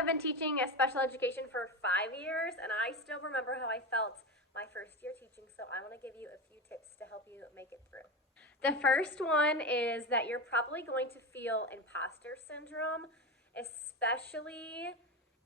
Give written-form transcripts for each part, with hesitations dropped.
have been teaching special education for 5 years, and I still remember how I felt my first year teaching, so I want to give you a few tips to help you make it through. The first one is that you're probably going to feel imposter syndrome, especially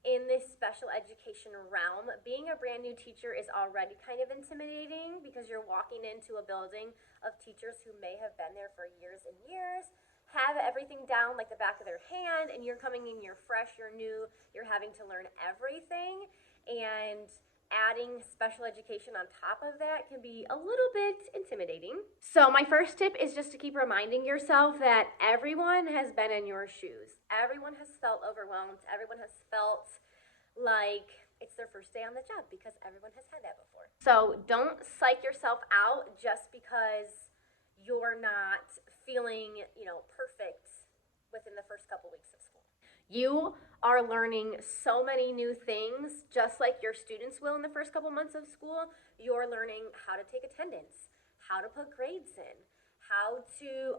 in this special education realm. Being a brand new teacher is already kind of intimidating because you're walking into a building of teachers who may have been there for years and years, have everything down like the back of their hand, and you're coming in, you're fresh, you're new, you're having to learn everything, and adding special education on top of that can be a little bit intimidating. So my first tip is just to keep reminding yourself that everyone has been in your shoes. Everyone has felt overwhelmed. Everyone has felt like it's their first day on the job because everyone has had that before. So don't psych yourself out just because you're not feeling, perfect within the first couple weeks of school. You are learning so many new things, just like your students will in the first couple months of school. You're learning how to take attendance, how to put grades in,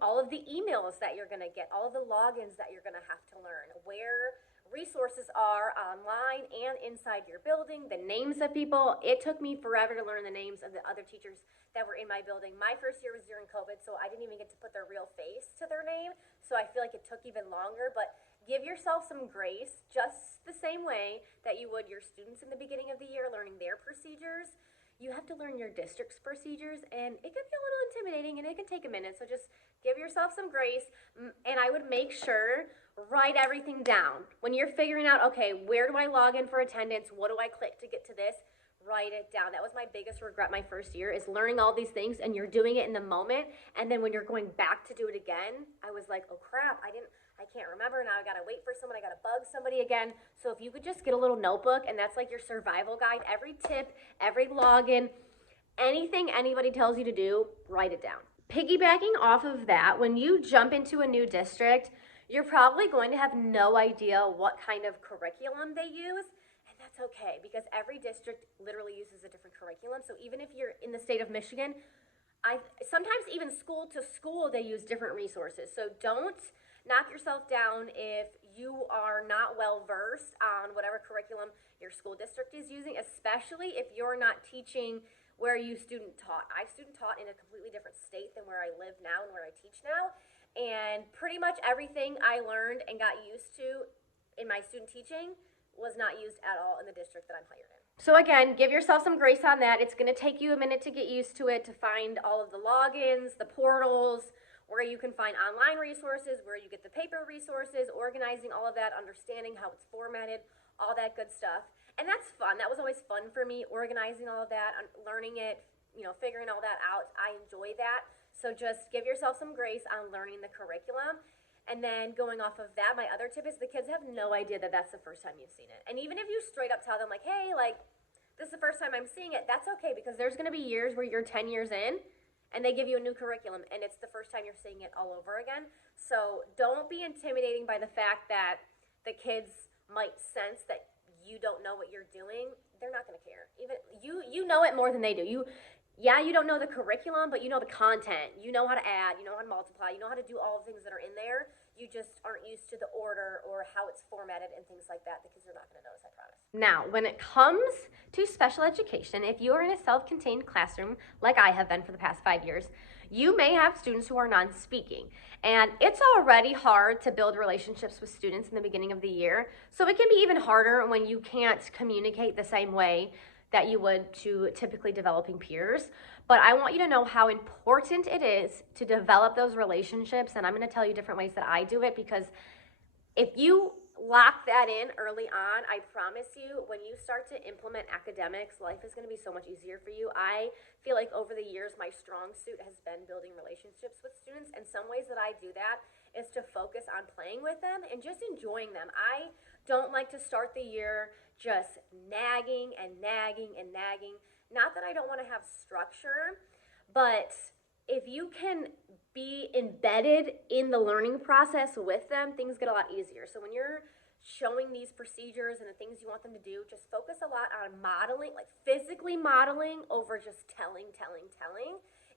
all of the emails that you're going to get, all of the logins that you're going to have to learn, where resources are online and inside your building, the names of people. It took me forever to learn the names of the other teachers that were in my building. My first year was during COVID, so I didn't even get to put their real face to their name, so I feel like it took even longer, but give yourself some grace, just the same way that you would your students in the beginning of the year learning their procedures. You have to learn your district's procedures, and it can be a little intimidating, and it can take a minute, so just give yourself some grace, and I would make sure, write everything down. When you're figuring out, okay, where do I log in for attendance? What do I click to get to this? Write it down. That was my biggest regret my first year, is learning all these things, and you're doing it in the moment, and then when you're going back to do it again, I was like, oh crap, I can't remember, now I gotta wait for someone, I gotta bug somebody again. So if you could just get a little notebook, and that's like your survival guide, every tip, every login, anything anybody tells you to do, write it down. Piggybacking off of that, when you jump into a new district, you're probably going to have no idea what kind of curriculum they use, and that's okay, because every district literally uses a different curriculum. So even if you're in the state of Michigan, sometimes even school to school, they use different resources. So don't knock yourself down if you are not well versed on whatever curriculum your school district is using, especially if you're not teaching where you student taught. I student taught in a completely different state than where I live now and where I teach now, and pretty much everything I learned and got used to in my student teaching was not used at all in the district that I'm hired in. So again, give yourself some grace on that. It's going to take you a minute to get used to it, to find all of the logins, the portals, where you can find online resources, where you get the paper resources, organizing all of that, understanding how it's formatted, all that good stuff. And that's fun. That was always fun for me, organizing all of that, learning it, figuring all that out. I enjoy that. So just give yourself some grace on learning the curriculum. And then going off of that, my other tip is the kids have no idea that that's the first time you've seen it. And even if you straight up tell them like, hey, this is the first time I'm seeing it, that's okay, because there's going to be years where you're 10 years in, and they give you a new curriculum, and it's the first time you're seeing it all over again. So don't be intimidating by the fact that the kids might sense that you don't know what you're doing. They're not going to care. Even you know it more than they do. You don't know the curriculum, but you know the content. You know how to add, you know how to multiply, you know how to do all the things that are in there. You just aren't used to the order or how it's formatted and things like that. The kids are not going to notice, I promise. Now, when it comes to special education, if you are in a self-contained classroom, like I have been for the past 5 years, you may have students who are non-speaking. And it's already hard to build relationships with students in the beginning of the year. So it can be even harder when you can't communicate the same way that you would to typically developing peers. But I want you to know how important it is to develop those relationships, and I'm going to tell you different ways that I do it, because if you lock that in early on, I promise you, when you start to implement academics, life is going to be so much easier for you. I feel like over the years, my strong suit has been building relationships with students, and some ways that I do that is to focus on playing with them and just enjoying them. I don't like to start the year just nagging and nagging and nagging. Not that I don't want to have structure, but if you can be embedded in the learning process with them, things get a lot easier. So when you're showing these procedures and the things you want them to do, just focus a lot on modeling, like physically modeling over just telling.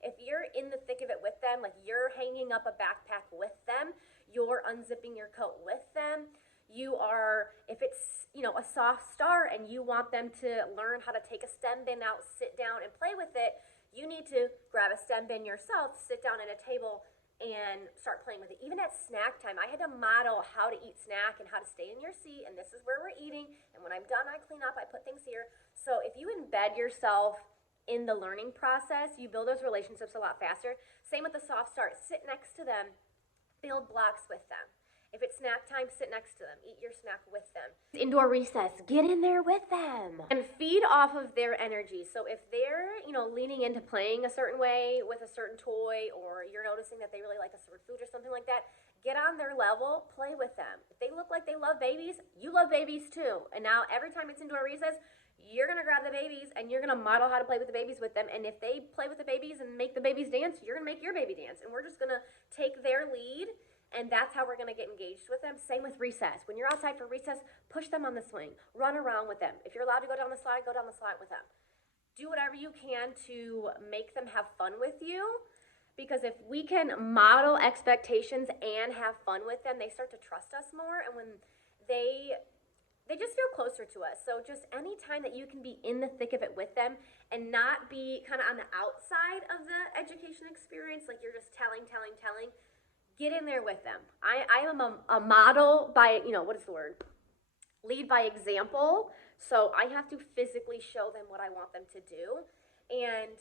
If you're in the thick of it with them, like you're hanging up a backpack with them, you're unzipping your coat with them, you are, if it's, a soft start and you want them to learn how to take a stem bin out, sit down and play with it, you need to grab a stem bin yourself, sit down at a table and start playing with it. Even at snack time, I had to model how to eat snack and how to stay in your seat, and this is where we're eating, and when I'm done, I clean up, I put things here. So if you embed yourself in the learning process, you build those relationships a lot faster. Same with the soft start. Sit next to them, build blocks with them. If it's snack time, sit next to them. Eat your snack with them. Indoor recess, get in there with them. And feed off of their energy. So if they're, leaning into playing a certain way with a certain toy, or you're noticing that they really like a certain food or something like that, get on their level, play with them. If they look like they love babies, you love babies too. And now every time it's indoor recess, you're going to grab the babies and you're going to model how to play with the babies with them. And if they play with the babies and make the babies dance, you're going to make your baby dance. And we're just going to take their lead. And that's how we're going to get engaged with them. Same with recess. When you're outside for recess, push them on the swing. Run around with them. If you're allowed to go down the slide, go down the slide with them. Do whatever you can to make them have fun with you. Because if we can model expectations and have fun with them, they start to trust us more. And when they just feel closer to us. So just any time that you can be in the thick of it with them and not be kind of on the outside of the education experience, like you're just telling, get in there with them. I am a model by, what is the word? Lead by example. So I have to physically show them what I want them to do. And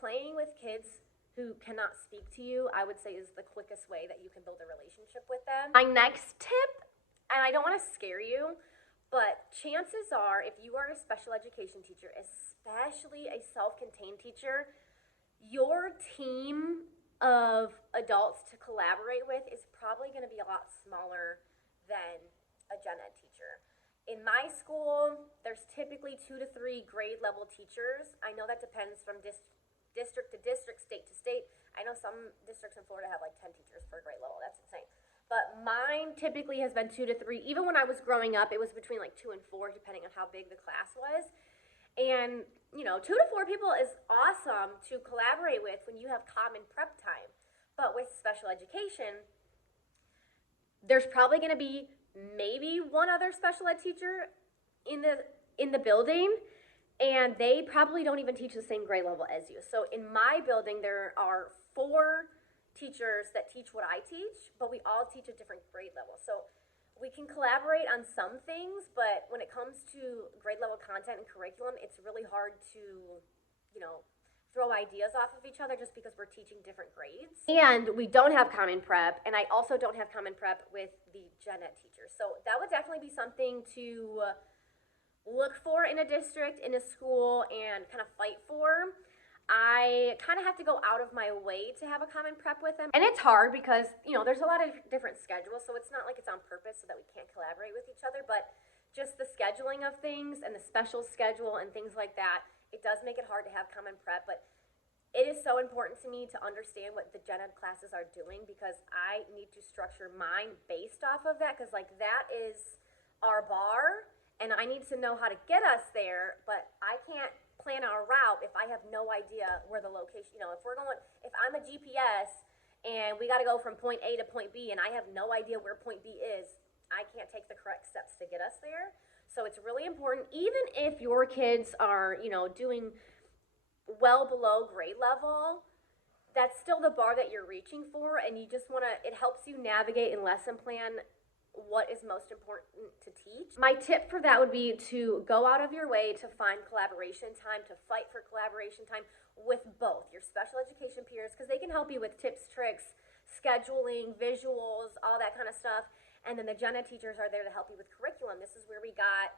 playing with kids who cannot speak to you, I would say is the quickest way that you can build a relationship with them. My next tip, and I don't want to scare you, but chances are if you are a special education teacher, especially a self-contained teacher, your team of adults to collaborate with is probably going to be a lot smaller than a gen ed teacher. In my school, there's typically 2 to 3 grade level teachers. I know that depends from district to district, state to state. I know some districts in Florida have like 10 teachers per grade level. That's insane. But mine typically has been 2 to 3. Even when I was growing up, it was between like 2 and 4, depending on how big the class was. And 2 to 4 people is awesome to collaborate with when you have common prep time. But with special education, there's probably going to be maybe one other special ed teacher in the building, and they probably don't even teach the same grade level as you. So in my building, there are 4 teachers that teach what I teach, but we all teach a different grade level. So we can collaborate on some things, but when it comes to grade level content and curriculum, it's really hard to, throw ideas off of each other just because we're teaching different grades. And we don't have common prep, and I also don't have common prep with the gen ed teachers. So that would definitely be something to look for in a district, in a school, and kind of fight for. I kind of have to go out of my way to have a common prep with them. And it's hard because, there's a lot of different schedules, so it's not like it's on purpose so that we can't collaborate with each other, but just the scheduling of things and the special schedule and things like that, it does make it hard to have common prep, but it is so important to me to understand what the gen ed classes are doing because I need to structure mine based off of that because, that is our bar, and I need to know how to get us there, but I can't plan our route if I have no idea where the location, if I'm a GPS and we got to go from point A to point B and I have no idea where point B is, I can't take the correct steps to get us there. So it's really important, even if your kids are, doing well below grade level, that's still the bar that you're reaching for, and you just it helps you navigate and lesson plan what is most important to teach. My tip for that would be to go out of your way to find collaboration time, to fight for collaboration time with both your special education peers, because they can help you with tips, tricks, scheduling, visuals, all that kind of stuff. And then the gen ed teachers are there to help you with curriculum. This is where we got,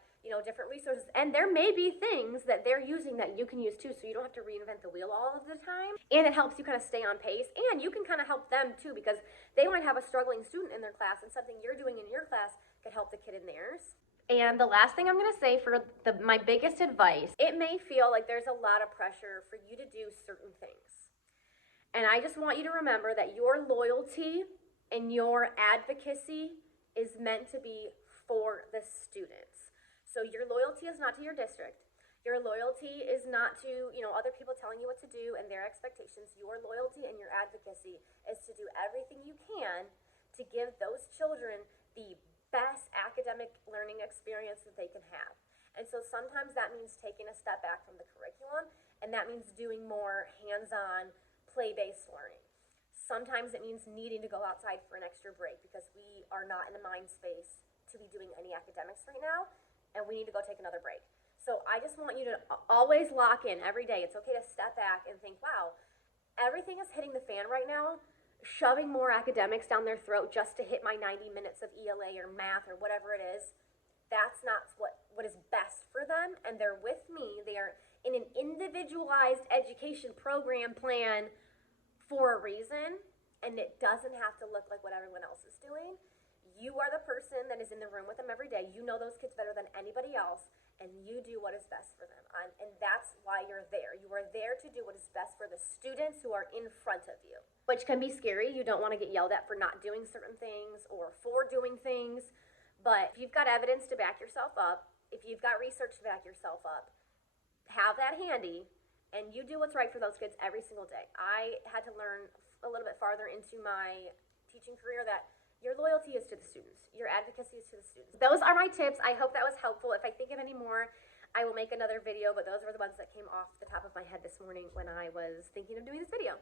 different resources. And there may be things that they're using that you can use too, so you don't have to reinvent the wheel all of the time. And it helps you kind of stay on pace. And you can kind of help them too, because they might have a struggling student in their class, and something you're doing in your class could help the kid in theirs. And the last thing I'm going to say for my biggest advice, it may feel like there's a lot of pressure for you to do certain things. And I just want you to remember that your loyalty and your advocacy is meant to be for the students. So your loyalty is not to your district. Your loyalty is not to, other people telling you what to do and their expectations. Your loyalty and your advocacy is to do everything you can to give those children the best academic learning experience that they can have. And so sometimes that means taking a step back from the curriculum, and that means doing more hands-on, play-based learning. Sometimes it means needing to go outside for an extra break because we are not in a mind space to be doing any academics right now, and we need to go take another break. So I just want you to always lock in every day. It's okay to step back and think, wow, everything is hitting the fan right now, shoving more academics down their throat just to hit my 90 minutes of ELA or math or whatever it is. That's not what is best for them, and they're with me. They are in an individualized education program plan for a reason, and it doesn't have to look like what everyone else is doing. You are the person that is in the room with them every day. You know those kids better than anybody else, and you do what is best for them. And that's why you're there. You are there to do what is best for the students who are in front of you, which can be scary. You don't want to get yelled at for not doing certain things or for doing things. But if you've got evidence to back yourself up, if you've got research to back yourself up, have that handy, and you do what's right for those kids every single day. I had to learn a little bit farther into my teaching career that your loyalty is to the students. Your advocacy is to the students. Those are my tips. I hope that was helpful. If I think of any more, I will make another video, but those were the ones that came off the top of my head this morning when I was thinking of doing this video.